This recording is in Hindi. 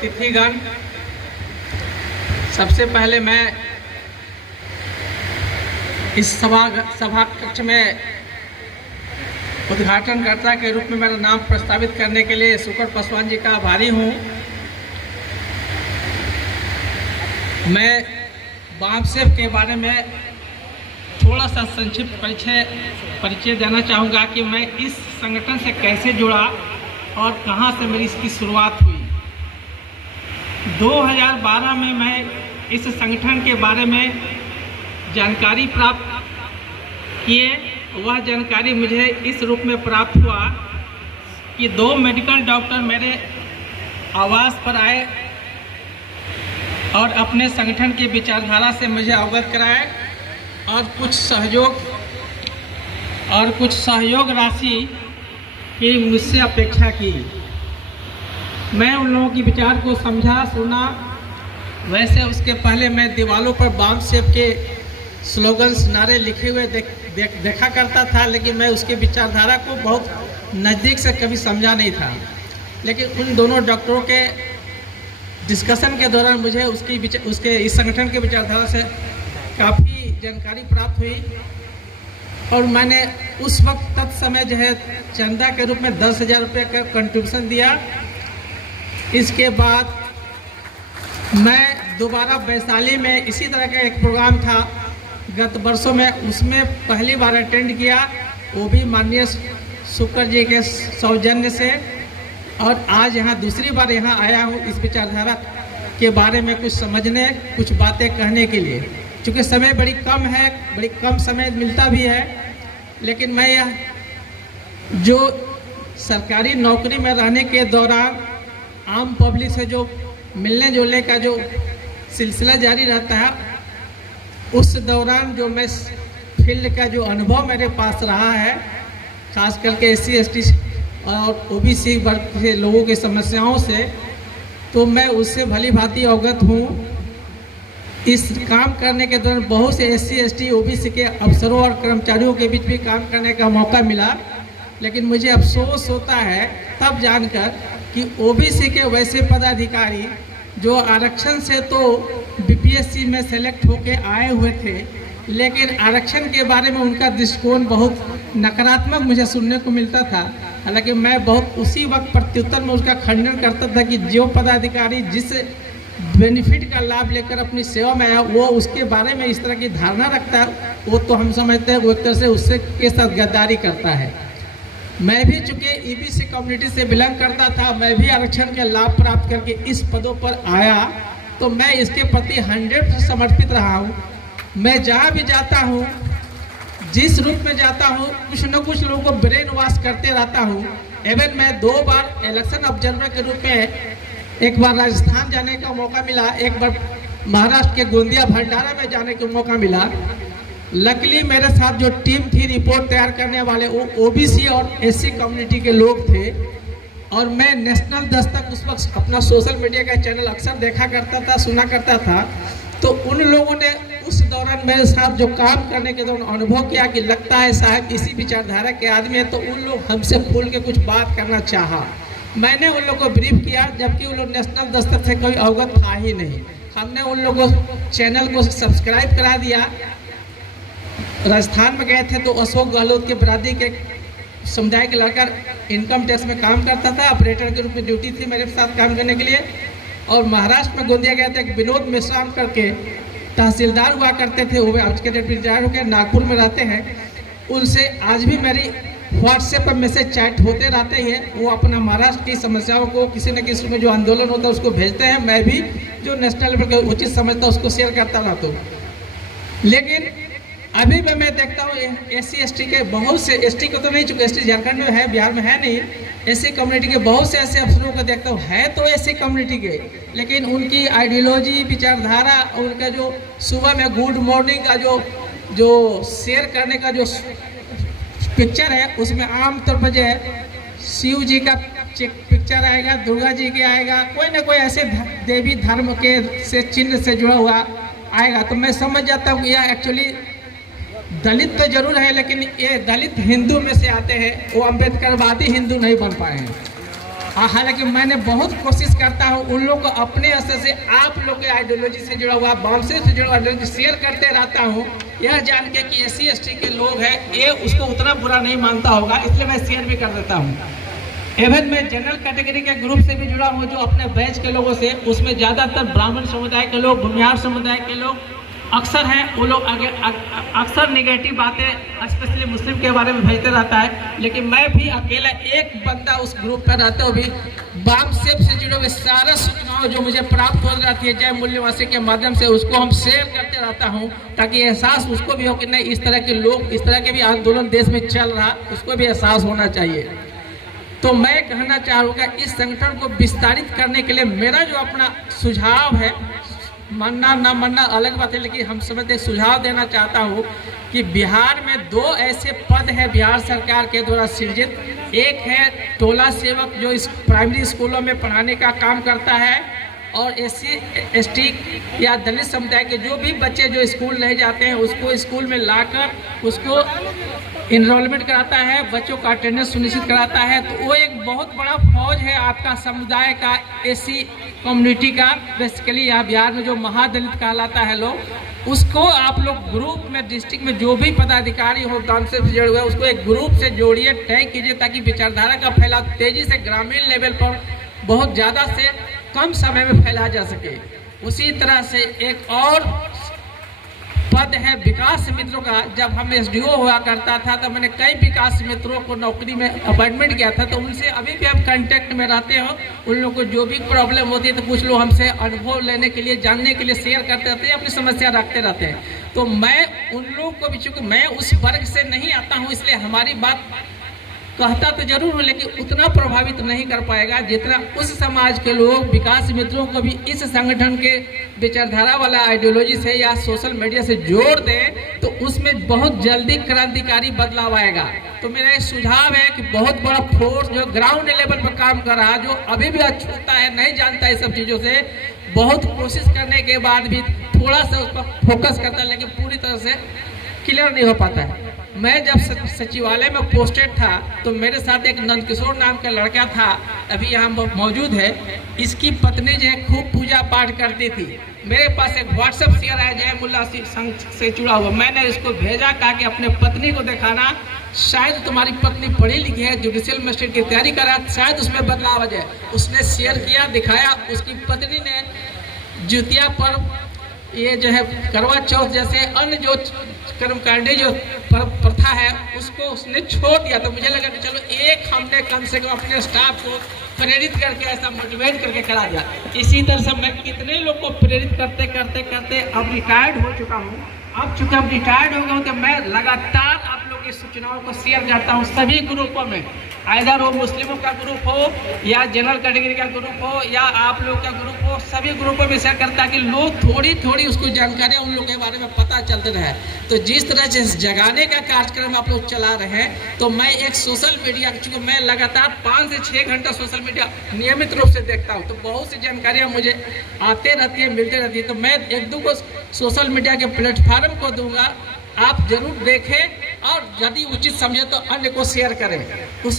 अतिथिगण, सबसे पहले मैं इस सभा कक्ष में उद्घाटनकर्ता के रूप में मेरा नाम प्रस्तावित करने के लिए शुक्र पासवान जी का आभारी हूँ। मैं बामसेफ के बारे में थोड़ा सा संक्षिप्त परिचय देना चाहूँगा कि मैं इस संगठन से कैसे जुड़ा और कहाँ से मेरी इसकी शुरुआत हुई। 2012 में मैं इस संगठन के बारे में जानकारी प्राप्त किए। वह जानकारी मुझे इस रूप में प्राप्त हुआ कि 2 मेडिकल डॉक्टर मेरे आवास पर आए और अपने संगठन की विचारधारा से मुझे अवगत कराए और कुछ सहयोग राशि की मुझसे अपेक्षा की। मैं उन लोगों की विचार को समझा सुना। वैसे उसके पहले मैं दीवारों पर बामसेफ के स्लोगन्स नारे लिखे हुए देखा करता था, लेकिन मैं उसके विचारधारा को बहुत नज़दीक से कभी समझा नहीं था। लेकिन उन दोनों डॉक्टरों के डिस्कशन के दौरान मुझे उसके इस संगठन के विचारधारा से काफ़ी जानकारी प्राप्त हुई और मैंने उस वक्त तत्समय जो है चंदा के रूप में 10,000 रुपये का कंट्रीब्यूशन दिया। इसके बाद मैं दोबारा वैशाली में इसी तरह का एक प्रोग्राम था गत वर्षों में, उसमें पहली बार अटेंड किया, वो भी माननीय शुक्र जी के सौजन्य से। और आज यहाँ दूसरी बार यहाँ आया हूँ इस विचारधारा के बारे में कुछ समझने, कुछ बातें कहने के लिए। चूँकि समय बड़ी कम समय मिलता भी है, लेकिन मैं यह जो सरकारी नौकरी में रहने के दौरान आम पब्लिक से जो मिलने जुलने का जो सिलसिला जारी रहता है, उस दौरान जो मैं फील्ड का जो अनुभव मेरे पास रहा है, खास करके SC ST और OBC वर्ग के लोगों की समस्याओं से, तो मैं उससे भली भांति अवगत हूँ। इस काम करने के दौरान बहुत से SC ST OBC के अफसरों और कर्मचारियों के बीच भी काम करने का मौका मिला, लेकिन मुझे अफसोस होता है तब जानकर कि OBC के वैसे पदाधिकारी जो आरक्षण से तो BPSC में सेलेक्ट होके आए हुए थे, लेकिन आरक्षण के बारे में उनका दृष्टिकोण बहुत नकारात्मक मुझे सुनने को मिलता था। हालांकि मैं बहुत उसी वक्त प्रत्युत्तर में उसका खंडन करता था कि जो पदाधिकारी जिस बेनिफिट का लाभ लेकर अपनी सेवा में आया, वो उसके बारे में इस तरह की धारणा रखता है, वो तो हम समझते हैं वो एक तरह से उससे के साथ गद्दारी करता है। मैं भी चूँकि EBC कम्युनिटी से बिलोंग करता था, मैं भी आरक्षण के लाभ प्राप्त करके इस पदों पर आया, तो मैं इसके प्रति 100% समर्पित रहा हूँ। मैं जहाँ भी जाता हूँ, जिस रूप में जाता हूँ, कुछ न कुछ लोगों को ब्रेन वॉश करते रहता हूँ। एवं मैं 2 बार इलेक्शन ऑब्जर्वर के रूप में, एक बार राजस्थान जाने का मौका मिला, एक बार महाराष्ट्र के गोंदिया भंडारा में जाने का मौका मिला। लकीली मेरे साथ जो टीम थी रिपोर्ट तैयार करने वाले, वो OBC और SC कम्युनिटी के लोग थे। और मैं नेशनल दस्तक उस वक्त अपना सोशल मीडिया का चैनल अक्सर देखा करता था, सुना करता था। तो उन लोगों ने उस दौरान मेरे साथ जो काम करने के दौरान अनुभव किया कि लगता है साहब इसी विचारधारा के आदमी है, तो उन लोग हमसे खुल के कुछ बात करना चाहा। मैंने उन लोगों को ब्रीफ किया, जबकि उन लोग नेशनल दस्तक से कोई अवगत था ही नहीं। हमने उन लोगों को चैनल को सब्सक्राइब करा दिया। राजस्थान में गए थे तो अशोक गहलोत के बरादरी के समुदाय के लड़का इनकम टैक्स में काम करता था, ऑपरेटर के रूप में ड्यूटी थी मेरे साथ काम करने के लिए। और महाराष्ट्र में गोंदिया गया था, विनोद मिश्राम करके तहसीलदार हुआ करते थे, वो आज के डेट में रिटायर होकर नागपुर में रहते हैं। उनसे आज भी मेरी व्हाट्सएप पर मैसेज चैट होते रहते हैं। वो अपना महाराष्ट्र की समस्याओं को किसी न किसी में जो आंदोलन होता है उसको भेजते हैं। मैं भी जो नेशनल लेवल का उचित समझता हूँ उसको शेयर करता रहता हूँ। लेकिन अभी भी मैं देखता हूँ SC ST के बहुत से, ST को तो नहीं, चूँकि ST झारखंड में है, बिहार में है नहीं, SC कम्युनिटी के बहुत से ऐसे अफसरों को देखता हूँ, है तो SC कम्युनिटी के, लेकिन उनकी आइडियोलॉजी, विचारधारा, उनका जो सुबह में गुड मॉर्निंग का जो शेयर करने का जो पिक्चर है, उसमें आमतौर पर जो है शिव जी का पिक्चर आएगा, दुर्गा जी के आएगा, कोई ना कोई ऐसे देवी धर्म के से चिन्ह से जुड़ा हुआ आएगा। तो मैं समझ जाता हूँ कि यह एक्चुअली दलित तो जरूर है, लेकिन ये दलित हिंदू में से आते हैं, वो अम्बेडकरवादी हिंदू नहीं बन पाए हैं। हालांकि मैंने बहुत कोशिश करता हूँ उन लोग को अपने असर से आप लोग के आइडियोलॉजी से जुड़ा हुआ बाउंड्री से जुड़ा आइडियोलॉजी शेयर करते रहता हूँ, यह जान के कि SC/ST के लोग हैं ये उसको उतना बुरा नहीं मानता होगा, इसलिए मैं शेयर भी कर देता हूँ। एवं मैं जनरल कैटेगरी के ग्रुप से भी जुड़ा हूँ जो अपने बैच के लोगों से, उसमें ज़्यादातर ब्राह्मण समुदाय के लोग, भूमिहार समुदाय के लोग अक्सर हैं। वो लोग अक्सर नेगेटिव बातें स्पेशली मुस्लिम के बारे में भेजते रहता है, लेकिन मैं भी अकेला एक बंदा उस ग्रुप पर रहता हूँ भी बाम सेब से जुड़े हुए सारा सूचनाओं जो मुझे प्राप्त हो जाती है जय मूल्यवासी के माध्यम से, उसको हम शेयर करते रहता हूँ ताकि एहसास उसको भी हो कि नहीं इस तरह के लोग, इस तरह के भी आंदोलन देश में चल रहा, उसको भी एहसास होना चाहिए। तो मैं कहना चाहूँगा इस संगठन को विस्तारित करने के लिए मेरा जो अपना सुझाव है, मानना ना मानना अलग बात है, लेकिन हम समझते सुझाव देना चाहता हूँ कि बिहार में 2 ऐसे पद हैं बिहार सरकार के द्वारा सृजित। एक है टोला सेवक जो इस प्राइमरी स्कूलों में पढ़ाने का काम करता है, और SC/ST या दलित समुदाय के जो भी बच्चे जो स्कूल नहीं जाते हैं उसको स्कूल में लाकर उसको इनरोलमेंट कराता है, बच्चों का अटेंडेंस सुनिश्चित कराता है। तो वो एक बहुत बड़ा फौज है आपका समुदाय का, SC कम्युनिटी का। बेसिकली यहाँ बिहार में जो महादलित कहलाता है लोग, उसको आप लोग ग्रुप में डिस्ट्रिक्ट में जो भी पदाधिकारी हो काम से जुड़े हुए उसको एक ग्रुप से जोड़िए, तय कीजिए ताकि विचारधारा का फैलाव तेजी से ग्रामीण लेवल पर बहुत ज़्यादा से कम समय में फैला जा सके। उसी तरह से एक और पद है विकास मित्रों का। जब हम SDO हुआ करता था तो मैंने कई विकास मित्रों को नौकरी में अपॉइंटमेंट किया था, तो उनसे अभी भी हम कांटेक्ट में रहते हो। उन लोगों को जो भी प्रॉब्लम होती है तो कुछ लोग हमसे अनुभव लेने के लिए, जानने के लिए शेयर करते रहते हैं, अपनी समस्या रखते रहते हैं। तो मैं उन लोगों को भी, चूँकि मैं उस वर्ग से नहीं आता हूँ इसलिए हमारी बात कहता तो जरूर हूँ लेकिन उतना प्रभावित नहीं कर पाएगा जितना उस समाज के लोग विकास मित्रों को भी इस संगठन के विचारधारा वाला आइडियोलॉजी से या सोशल मीडिया से जोड़ दें तो उसमें बहुत जल्दी क्रांतिकारी बदलाव आएगा। तो मेरा एक सुझाव है कि बहुत बड़ा फोर्स जो ग्राउंड लेवल पर काम कर रहा, जो अभी भी अछूता है, नहीं जानता है सब चीज़ों से, बहुत कोशिश करने के बाद भी थोड़ा सा उस पर फोकस करता है लेकिन पूरी तरह से क्लियर नहीं हो पाता है। मैं जब सचिवालय में पोस्टेड था तो मेरे साथ एक नंदकिशोर नाम का लड़का था, अभी यहाँ मौजूद है। इसकी पत्नी जो है खूब पूजा पाठ करती थी। मेरे पास एक व्हाट्सएप शेयर है जय मुल्ला संघ से जुड़ा हुआ, मैंने इसको भेजा कहा कि अपने पत्नी को दिखाना, शायद तुम्हारी पत्नी पढ़ी लिखी है, जुडिशियल मजिस्ट्रेट की तैयारी करा, शायद उसमें बदलाव आ जाए। उसने शेयर किया, दिखाया। उसकी पत्नी ने ज्योतिया पर्व, ये जो है करवा चौथ जैसे अन्य जो कर्मकांडी जो प्रथा है उसको उसने छोड़ दिया। तो मुझे लगा कि चलो एक हमने कम से कम अपने स्टाफ को प्रेरित करके ऐसा मोटिवेट करके करा दिया। इसी तरह से मैं कितने लोग को प्रेरित करते करते करते अब रिटायर्ड हो चुका हूँ। अब चूँकि अब रिटायर्ड हो गया हूँ तो मैं लगातार आप लोग की सूचनाओं को शेयर करता हूँ सभी ग्रुपों में, आइदर वो मुस्लिमों का ग्रुप हो या जनरल कैटेगरी का ग्रुप हो या आप लोग का ग्रुप हो, सभी ग्रुपों में शेयर करता कि लोग थोड़ी थोड़ी उसको जानकारियाँ उन लोगों के बारे में पता चलते रहे। तो जिस तरह से जगाने का कार्यक्रम आप लोग चला रहे हैं, तो मैं एक सोशल मीडिया, चूँकि मैं लगातार 5 से 6 घंटा सोशल मीडिया नियमित रूप से देखता हूँ, तो बहुत सी जानकारियाँ मुझे आते रहती है, मिलते रहती है। तो मैं 1-2 को सोशल मीडिया के प्लेटफार्म को दूंगा, आप जरूर देखें और यदि उचित समझे तो अन्य को शेयर करें। उस